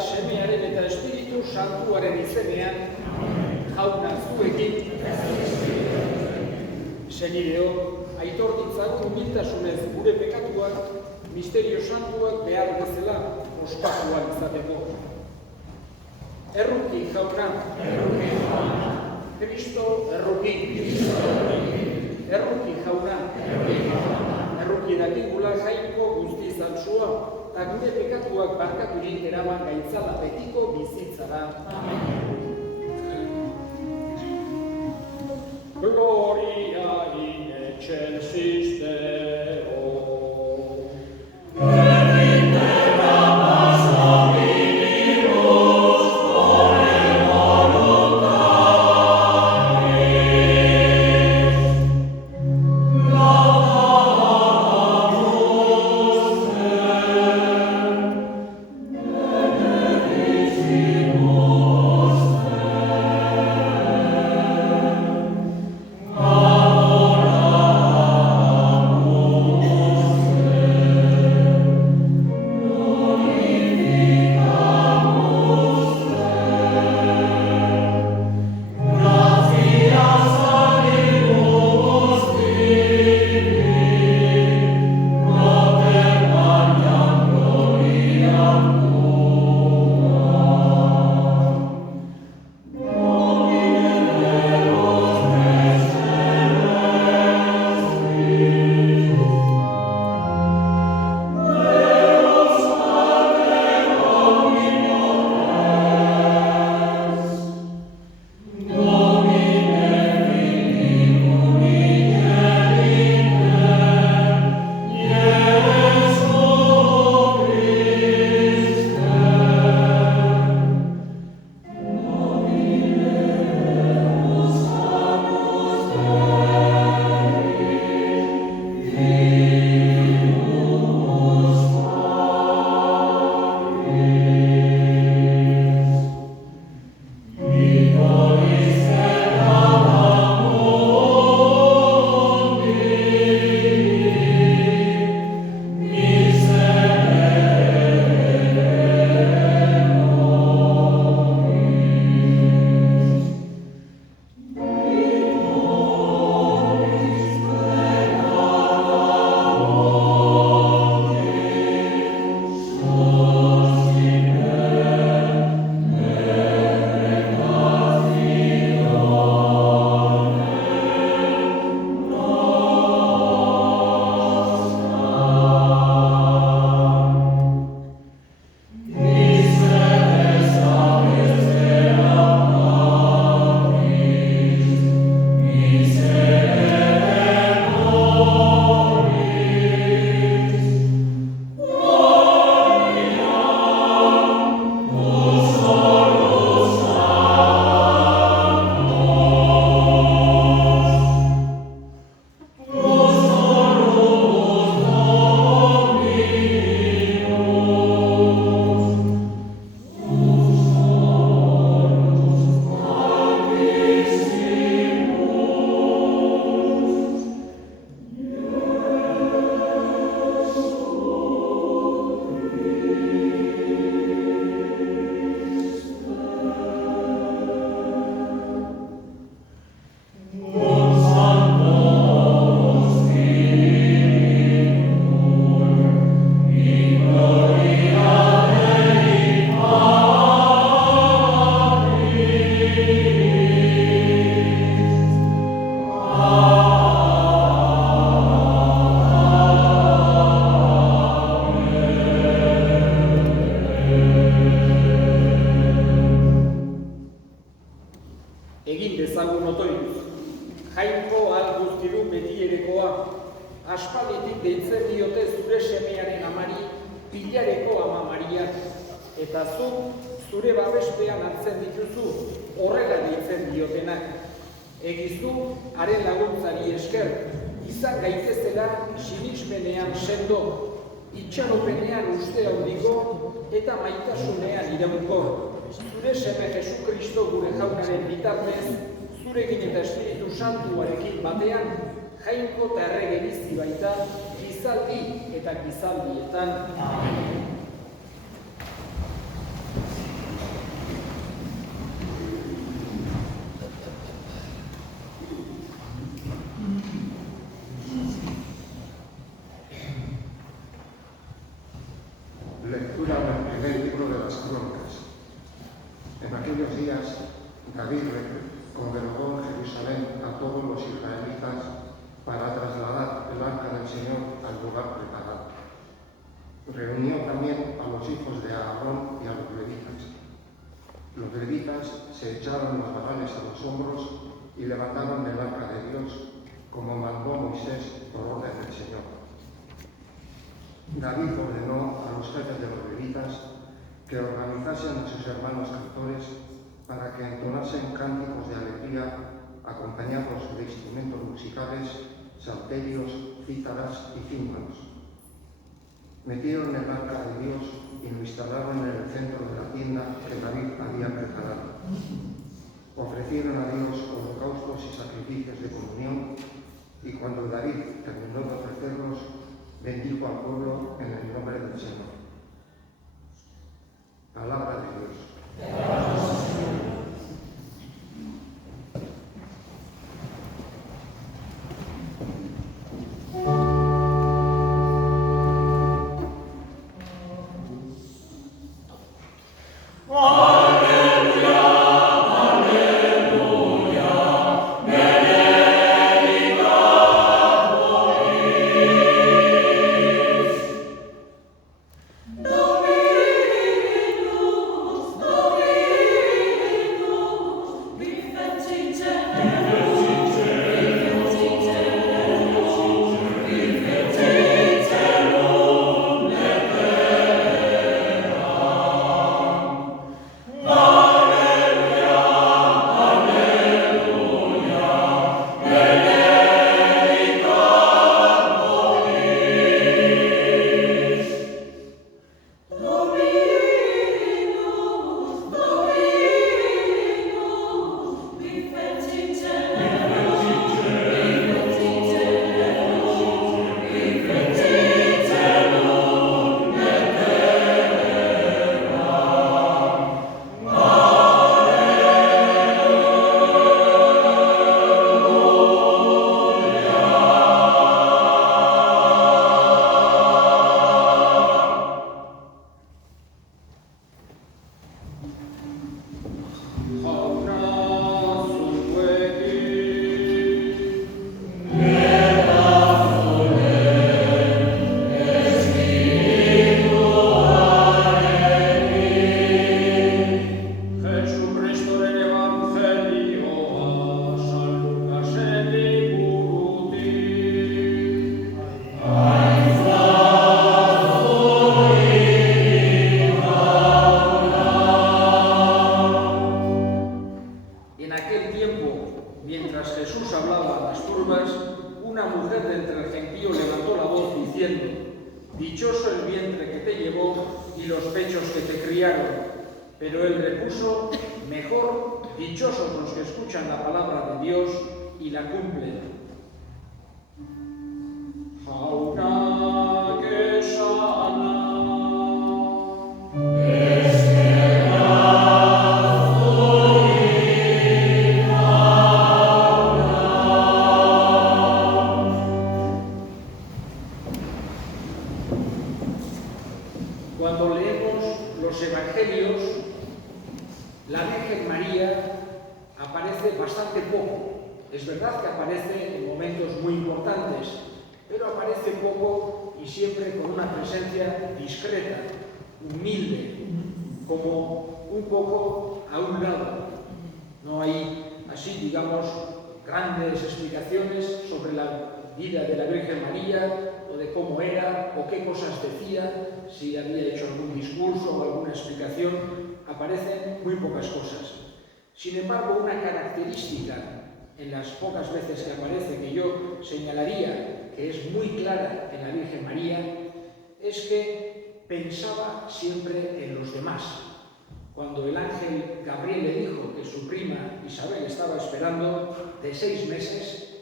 Semearen eta Espiritu Santuaren izenean, jauna zuekin. Senideo, aitor ditzagun humiltasunez gure pekatuak, misterio santuak behar bezala ospatuak izateko. Erruki jauna. Kristo erruki. Erruki jauna. Erruki dakigula jainko guzti zantzua, eta gure pekatuak barkaturik eraman gaitzala betiko bizitzara. Gloria in excelsis Deo. aspalditik deitzen diote zure semearen amari, pilareko ama Maria, eta zure babespean hartzen dituzu, horrela deitzen diotenak. Egizu, haren laguntzari esker, izan gaitezela sinismenean sendo, itxaropenean uste handiko eta maitasunean iraunko. Zure seme Jesukristo gure jaunaren bitartez, zurekin eta Espiritu Santuarekin batean, jainko eta errege bizi baita, gizaldi eta gizaldietan. Amen. aquellos días David congregó en Jerusalén a todos los israelitas para trasladar el arca del Señor al lugar preparado. Reunió también a los hijos de Aarón y a los levitas. Los levitas se echaron los varales a los hombros y levantaron el arca de Dios, como mandó Moisés por orden del Señor. David ordenó a los jefes de los levitas que organizasen a sus hermanos cantores para que entonasen cánticos de alegría acompañados de instrumentos musicales, salterios, cítaras y címbalos. Metieron el arca de Dios y lo instalaron en el centro de la tienda que David había preparado. Ofrecieron a Dios holocaustos y sacrificios de comunión, y cuando David terminó de ofrecerlos, bendijo al pueblo en el nombre del Señor. Palabra de Dios. dichoso el vientre que te llevó y los pechos que te criaron. Pero él repuso, mejor, dichosos los que escuchan la palabra de Dios y la cumplen. Jauna kesana. Cuando leemos los evangelios, la Virgen María aparece bastante poco. Es verdad que aparece en momentos muy importantes, pero aparece poco y siempre con una presencia discreta, humilde, como un poco a un lado. No hay, así digamos, grandes explicaciones sobre la vida de la Virgen María, o de cómo era, o qué cosas decía, si había hecho algún discurso o alguna explicación. Aparecen muy pocas cosas. Sin embargo, una característica en las pocas veces que aparece, que yo señalaría que es muy clara en la Virgen María, es que pensaba siempre en los demás. Cuando el ángel Gabriel le dijo que su prima Isabel estaba esperando de 6 meses,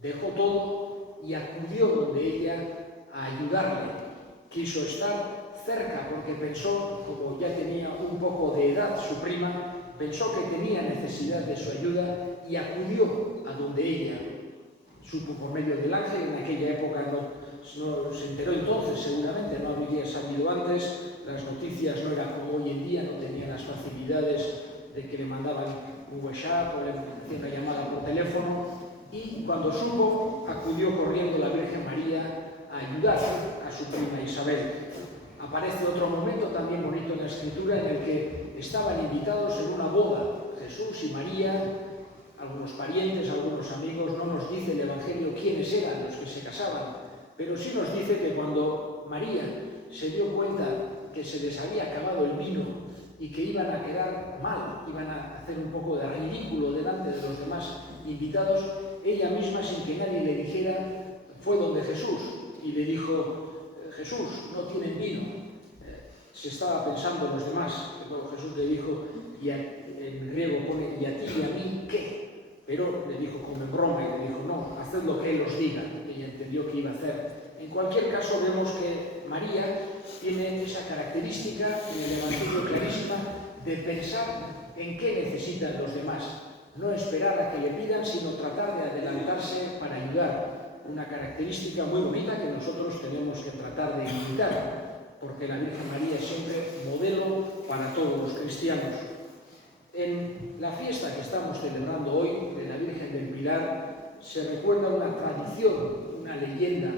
dejó todo y acudió donde ella a ayudarle. Quiso estar cerca porque pensó, como ya tenía un poco de edad su prima, pensó que tenía necesidad de su ayuda y acudió a donde ella. Supo por medio del ángel, en aquella época no se enteró entonces, seguramente no había sabido antes, las noticias no eran como hoy en día, no tenían las facilidades de que le mandaban un WhatsApp o le hacían una llamada por teléfono, y cuando supo, acudió corriendo la Virgen María a ayudar a su prima Isabel. Aparece otro momento también bonito en la Escritura en el que estaban invitados en una boda, Jesús y María, algunos parientes, algunos amigos. No nos dice el Evangelio quiénes eran los que se casaban, pero sí nos dice que cuando María se dio cuenta que se les había acabado el vino y que iban a quedar mal, iban a hacer un poco de ridículo delante de los demás invitados, ella misma, sin que nadie le dijera, fue donde Jesús y le dijo: Jesús, no tienen vino. Se estaba pensando en los demás. Bueno, Jesús le dijo, y en griego pone, ¿y a ti y a mí qué? Pero le dijo como en broma, y le dijo, no, haced lo que Él os diga. Ella entendió que iba a hacer. En cualquier caso, vemos que María tiene esa característica en el Evangelio clarísima de pensar en qué necesitan los demás. No esperar a que le pidan, sino tratar de adelantarse para ayudar. Una característica muy bonita que nosotros tenemos que tratar de imitar, porque la Virgen María es siempre modelo para todos los cristianos. En la fiesta que estamos celebrando hoy de la Virgen del Pilar se recuerda una tradición, una leyenda,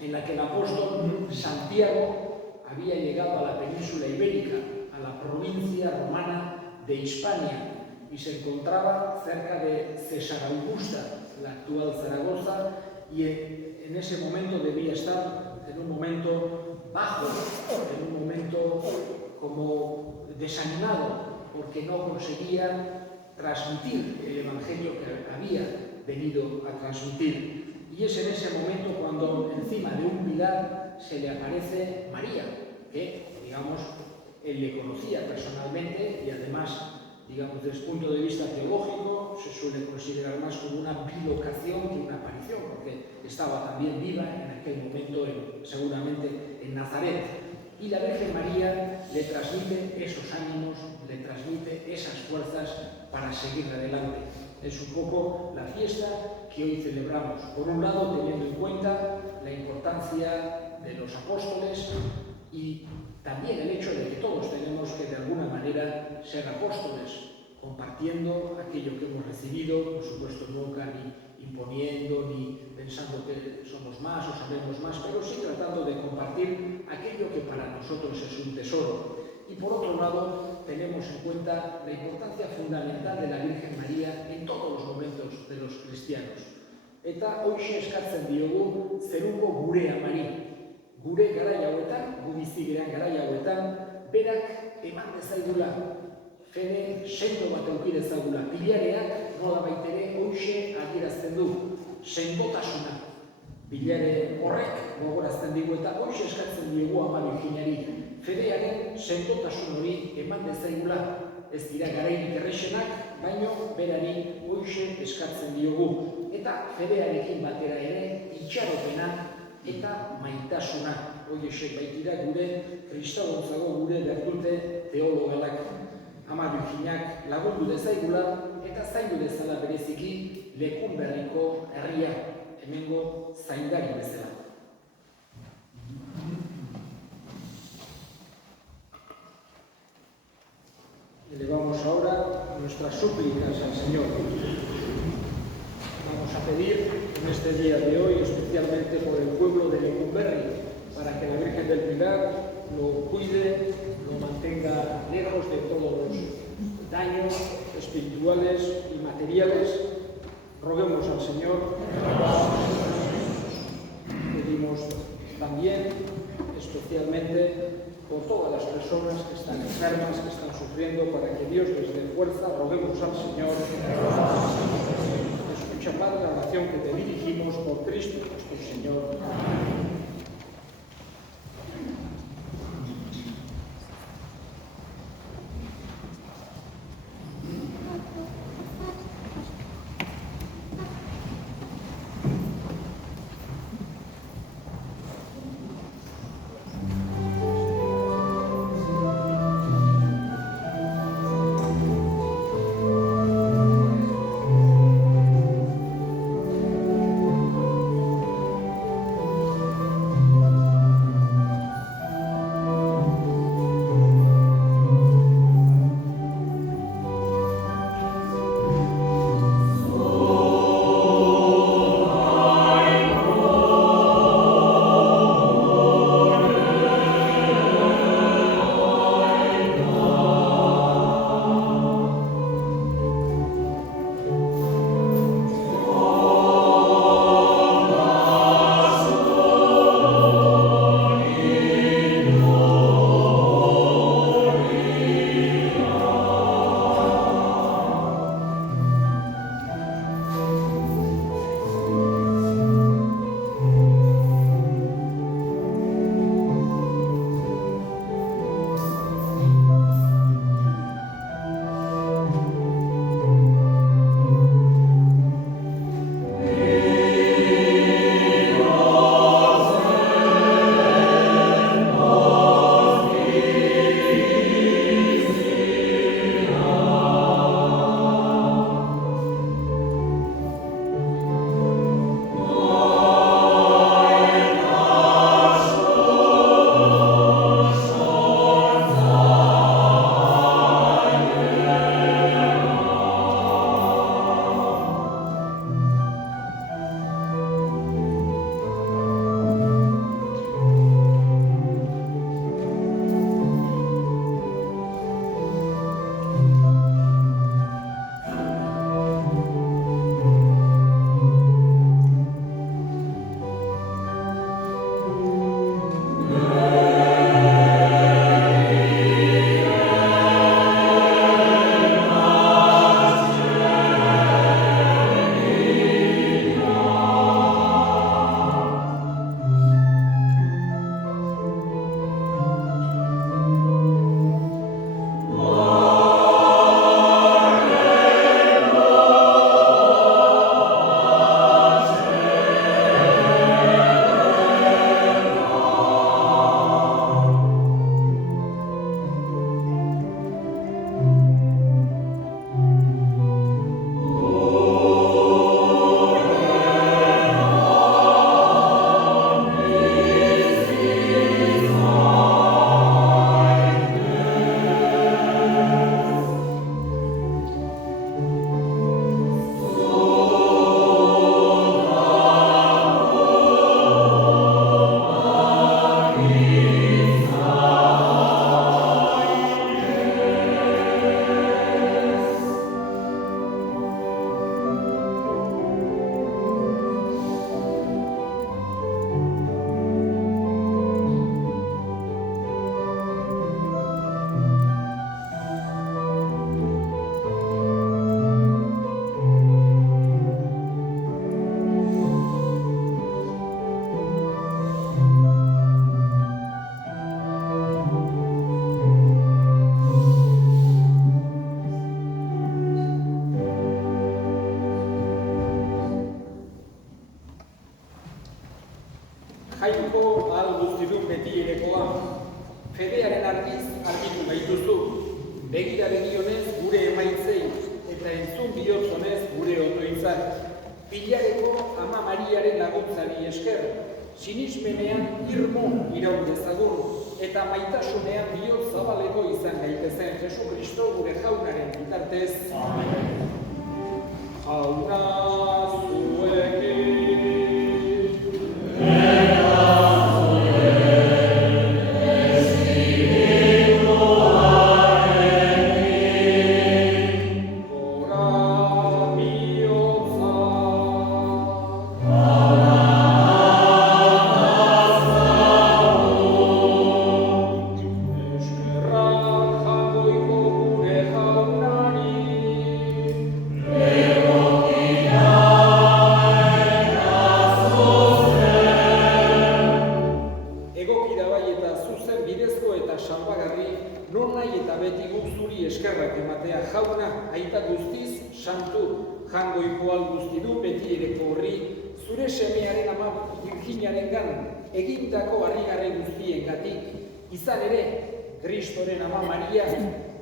en la que el apóstol Santiago había llegado a la península ibérica, a la provincia romana de Hispania, y se encontraba cerca de César Augusta, la actual Zaragoza, y en ese momento debía estar en un momento bajo, en un momento como desanimado, porque no conseguía transmitir el Evangelio que había venido a transmitir. Y es en ese momento cuando encima de un pilar se le aparece María, que, digamos, él le conocía personalmente y además, digamos, desde el punto de vista teológico, se suele considerar más como una bilocación que una aparición, porque estaba también viva en aquel momento, seguramente en Nazaret. Y la Virgen María le transmite esos ánimos, le transmite esas fuerzas para seguir adelante. Es un poco la fiesta que hoy celebramos. Por un lado, teniendo en cuenta la importancia de los apóstoles y también el hecho de que todos tenemos que de alguna manera ser apóstoles, compartiendo aquello que hemos recibido, por supuesto nunca ni imponiendo ni pensando que somos más o sabemos más, pero sí tratando de compartir aquello que para nosotros es un tesoro. Y por otro lado, tenemos en cuenta la importancia fundamental de la Virgen María en todos los momentos de los cristianos. Eta hoxe eskatzen diogu zeruko gure amari. Gure garai hauetan, gu bizi geran garai hauetan, berak eman dezaigula, fede sendo bat eduki dezagula. Pilareak nola baitere hoxe adierazten du, sendotasuna. Pilare horrek gogorazten digu eta hoxe eskatzen diogu Ama Birjinari. Fedearen sendotasun hori eman dezaigula, ez dira garairik errexenak, baino berari hoxe eskatzen diogu. Eta fedearekin batera ere itxaropena eta maitasuna. Hoiexek baitira gure kristauntzago gure bertute teologalak. Ama Birjinak lagundu dezaigula eta zaindu dezala bereziki Lekunberriko herria, hemengo zaindari bezala. Elevamos ahora nuestras súplicas al Señor. Vamos a pedir en este día de hoy, especialmente por el pueblo de Lecumberri, para que la Virgen del Pilar lo cuide, lo mantenga lejos de todos los daños espirituales y materiales. Roguemos al Señor. Pedimos también, especialmente, por todas las personas que están enfermas, que están sufriendo, para que Dios les dé fuerza. Roguemos al Señor. Escucha, Padre, la oración que te dirigimos por Cristo nuestro Señor. Amén. begira begionez gure emaitzei, eta entzun bihotzonez gure otoitzak. Pilareko Ama Mariaren laguntzari esker, sinismenean irmo iraun dezagun, eta maitasunean bihotz zabaleko izan gaitezen Jesu Kristo gure jaunaren bitartez. Amen. Jauna zuekin. Egindako harrigarri guztiengatik, izan ere, Kristoren Ama Maria,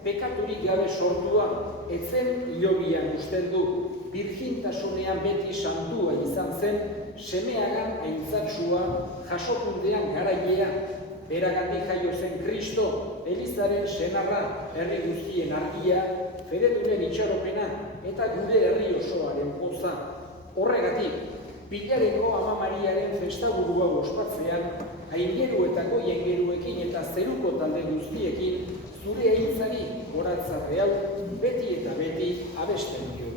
pekaturik gabe sortua, etzen hilobian usten du, birjintasunean beti santua izan zen, semeagan aintzatsua, jasokundean garailea, beragandik jaio zen Kristo, Elizaren senarra, herri guztien argia, fedeturen itxaropena, eta gure herri osoaren poza. Horregatik, Pilareko Ama Mariaren festaburua ospatzean, aingeru eta goiengeruekin eta zeruko talde guztiekin, zure aintzari goratzarre hau beti eta beti abesten diogu.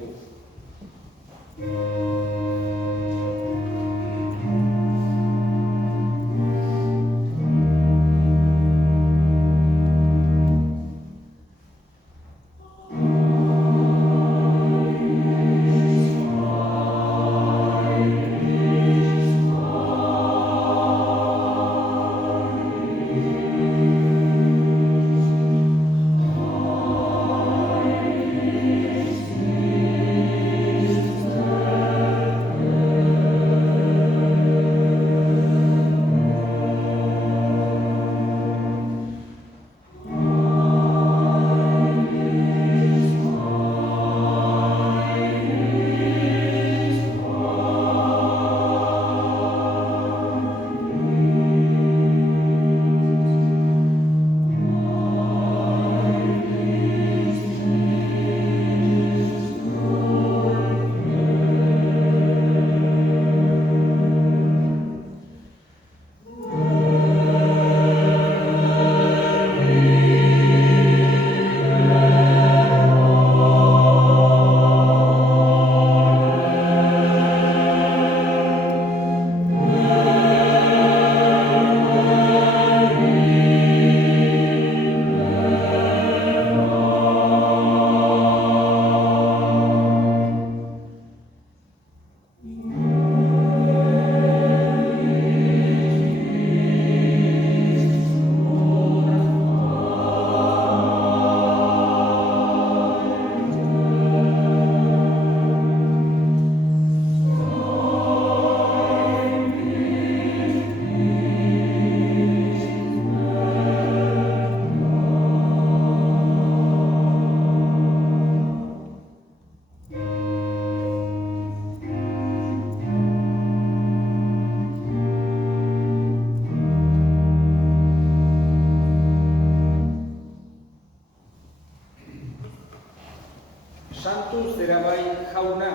Santu zerabai jauna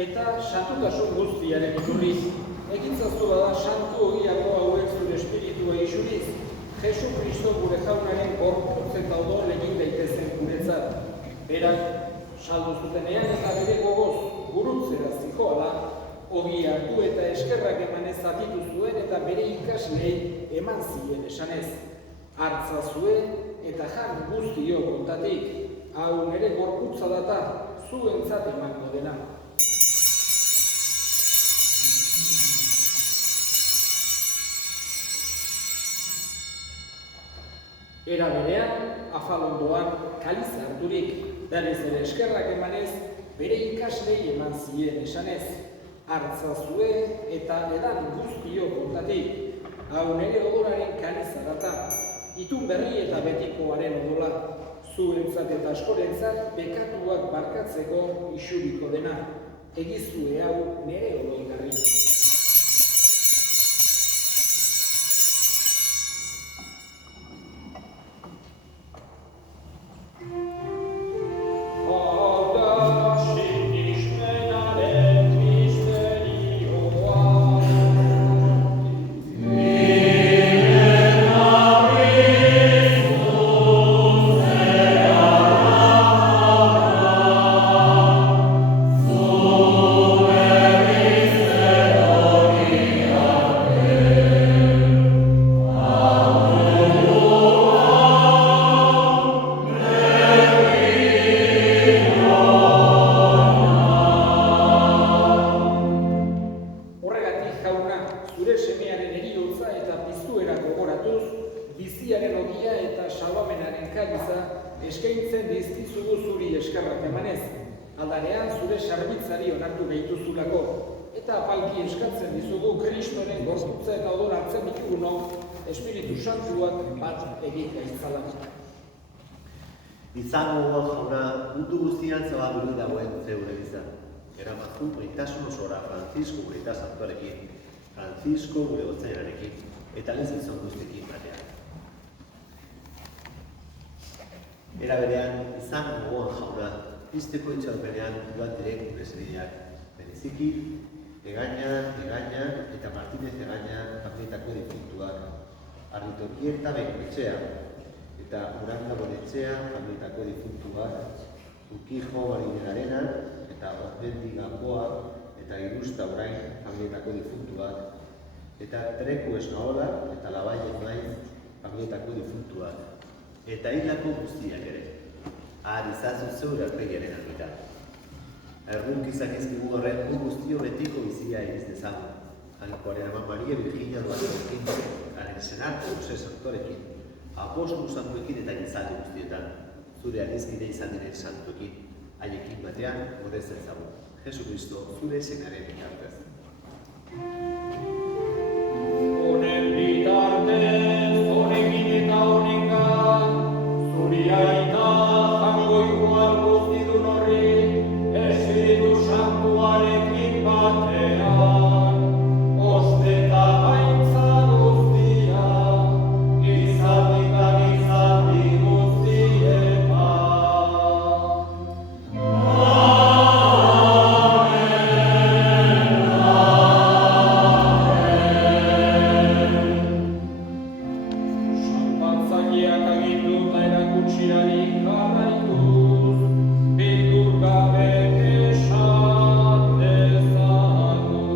eta santutasun guztiaren iturriz, egintzazu bada santu ogiako hauek zure espiritua isuriz, Jesu Kristo gure jaunaren gorputz eta odol egin daitezen guretzat. Berak, saldu zutenean eta bere gogoz gurutzera zijoala, ogi hartu eta eskerrak emanez zatitu zuen eta bere ikaslei eman zien esanez. Hartza zuen eta jan guztio kontatik, hau nire gorputza data, zuentzat emango dena. Era berean, afalondoan kaliz harturik, berez ere eskerrak emanez, bere ikaslei eman zien esanez. Hartza zuen eta edan guztio kontatik, hau nire odolaren kaliza data, itun berri eta betikoaren odola, zuentzat eta askorentzat bekatuak barkatzeko isuriko dena. Egizue hau nire oroigarri. Biziaren ogia eta salvamenaren kaliza eskaintzen dizkizugu zuri eskerrak emanez. Aldarean zure sarbitzari onartu behituzulako. Eta apalki eskatzen dizugu Kristoren gorputza eta odor hartzen ditugunok Espiritu Santuak bat egin gaitzala. Izango jauna, mundu guztian zabalduri dagoen zeure bizan. Eramatzu maitasun osora Francisco gure eta santuarekin, Francisco gure gotzainarekin, eta lezizon guztekin batean. Era berean, izan gogoan jauna, pizteko itxalpenean duan direk gure zerideak. Bereziki, Egaña eta Martínez Egaña familietako difuntuak. Arritokieta Benetxea eta Uranga Bonetxea familietako difuntuak. Ukijo Marinerarena eta Ordendi Gamboa eta Irusta Orain familietako difuntuak. Eta Treku Esnaola eta Labaile Maiz familietako difuntuak. Eta hilako guztiak ere. Ahal izazu zeure arpegiaren arbita. Errunk izakizkigu horren gu guztio betiko bizia egin dezagun. Jainkoaren ama Maria Virginia Duarekin, haren senarko Jose Santorekin, apostu santuekin eta gizaldu guztietan, zure alizkide izan diren santuekin, haiekin batean gorez ezagun. Jesu Kristo, zure senaren bitartez. Honen bitartez, honekin eta honengan, zuri aita jangoikoan guztidun horri, Espiritu Santuarekin batean, oste eta gaitza guztia, gizaldi eta gizaldi guztietan. Sanpatzaileak agindu eta erakutsiari jarraituz, bildur gabe esan dezagun.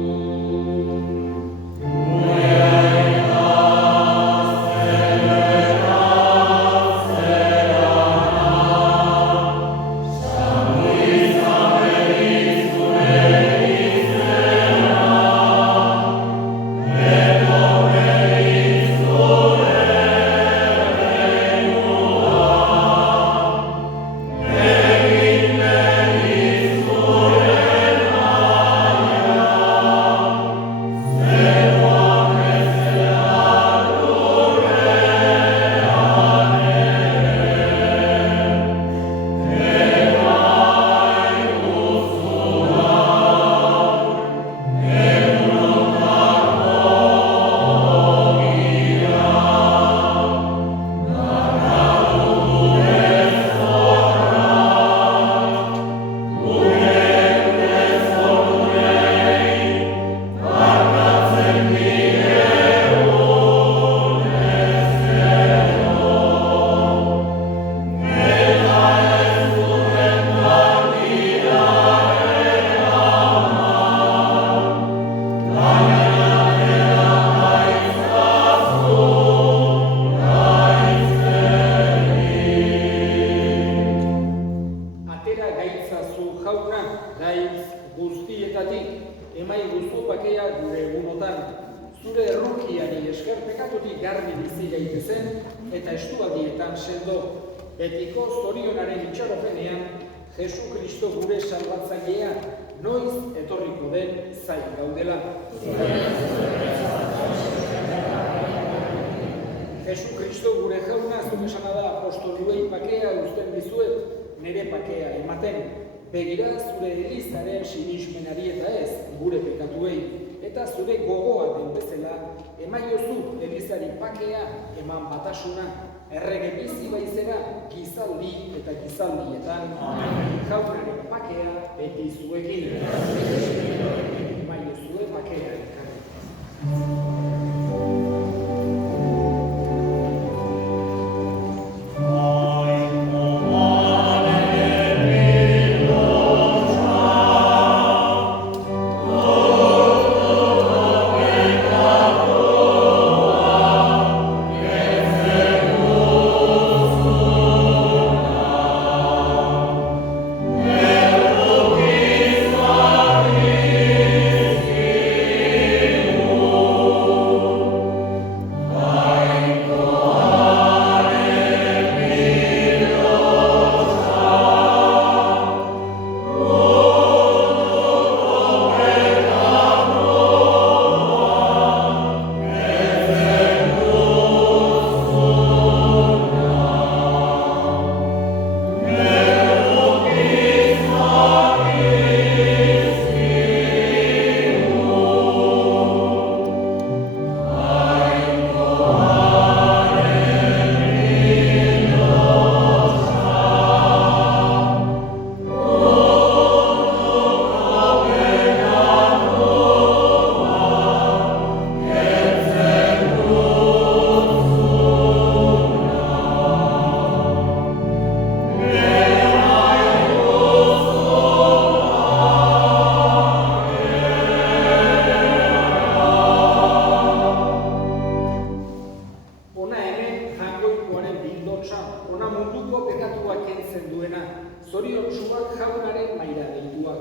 Zure errukiari esker pekatutik garbi bizi gaitezen eta estualdietan sendo. Betiko zorionaren itxaropenean, Jesu Kristo gure salbatzailea noiz etorriko den zain gaudela. Jesu Kristo gure jauna, zuk esana da apostoluei pakea uzten dizuet, nire pakea ematen. Begira zure elizaren sinismenari eta ez, gure pekatuei, eta zure gogoa den bezala, emaiozu elizari pakea, eman batasuna, errege bizi baizera, gizaldi eta gizaldietan, jaunaren pakea beti zuekin. Emaiozue pakea ekarri. Zoriontsuak jaunaren maila deituak.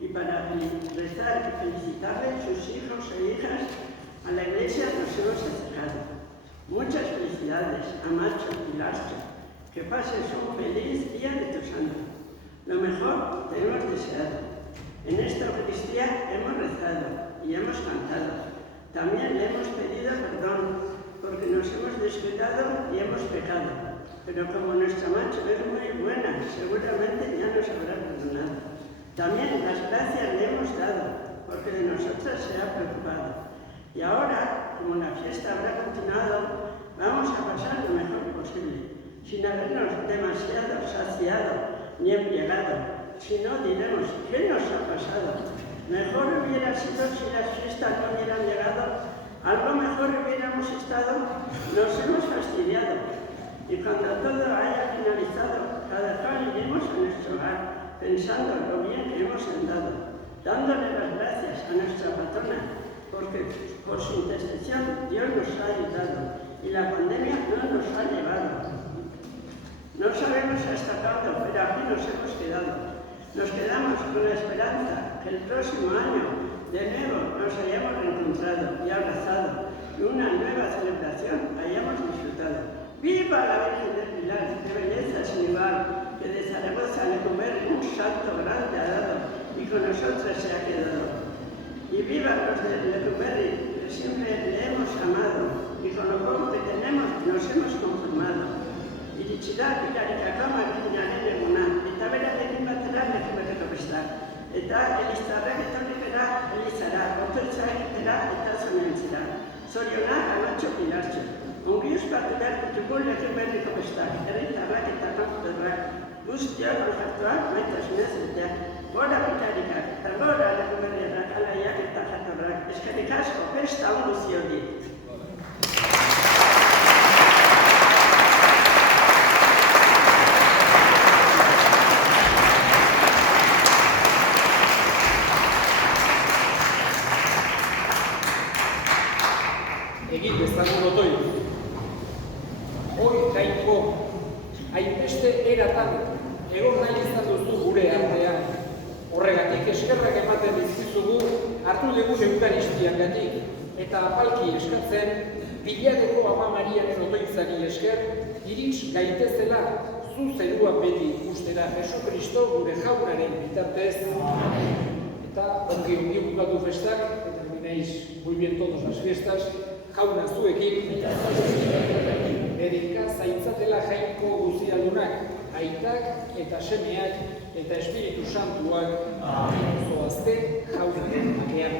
y para rezar y felicitarle sus hijos e hijas a la iglesia nos hemos acercado. Muchas felicidades a Macho y Lastro, que pases un feliz día de tu santo. Lo mejor te hemos deseado. En esta Eucaristía hemos rezado y hemos cantado. También le hemos pedido perdón porque nos hemos descuidado y hemos pecado. Pero como nuestra Macho es muy buena, seguramente ya nos habrá perdonado. También las gracias le hemos dado, porque de nosotras se ha preocupado. Y ahora, como la fiesta habrá continuado, vamos a pasar lo mejor posible, sin habernos demasiado saciado ni embriagado. Si no, diremos, ¿qué nos ha pasado? Mejor hubiera sido si las fiestas no hubieran llegado, algo mejor hubiéramos estado, nos hemos fastidiado. Y cuando todo haya finalizado, cada cual iremos a nuestro hogar, pensando lo bien que hemos andado, dándole las gracias a nuestra patrona, porque por su intercesión Dios nos ha ayudado y la pandemia no nos ha llevado. No sabemos hasta cuándo, pero aquí nos hemos quedado. Nos quedamos con la esperanza que el próximo año de nuevo nos hayamos reencontrado y abrazado y una nueva celebración hayamos disfrutado. ¡Viva la Virgen del Pilar, de belleza sin igual, que de Zaragoza a Lecumberri un salto grande ha dado y con nosotros se ha quedado! Y viva los de Lecumberri, que siempre le hemos amado y con lo poco que tenemos nos hemos conformado. Iritsida, pilarikakama, kinaren eguna, eta berarekin batera Lecumberriko bestak. Eta eliztarrek etorrikera elizara, otoitza egitera eta zonentzira. Zorionak Amatxo Pilartxo. Ongi ospatu behar ditugu Lecumberriko bestak, herritarrak eta kanpotarrak. Guztiak kontaktuak maitasunez beteak. Gora pilarikak, eta gora Lecumberriarrak, alaiak eta jatorrak. Eskerrik asko, festa on guztiori. Egin dezagun otoi. Hoi gaiko, hainbeste eratan egon nahi izan duzu gure artean. Horregatik eskerrak ematen dizkizugu hartu dugun eukaristiagatik eta apalki eskatzen Pilareko Ama Mariaren otoitzari esker irits gaitezela zu zerua beti ikustera Jesukristo gure jaunaren bitartez. Eta ongi bukatu festak, que terminéis muy bien todas las fiestas. Jauna zuekin, erika zaitzatela jainko guzialdunak, aitak eta semeak eta Espiritu Santuak zoazte jaunaren akean.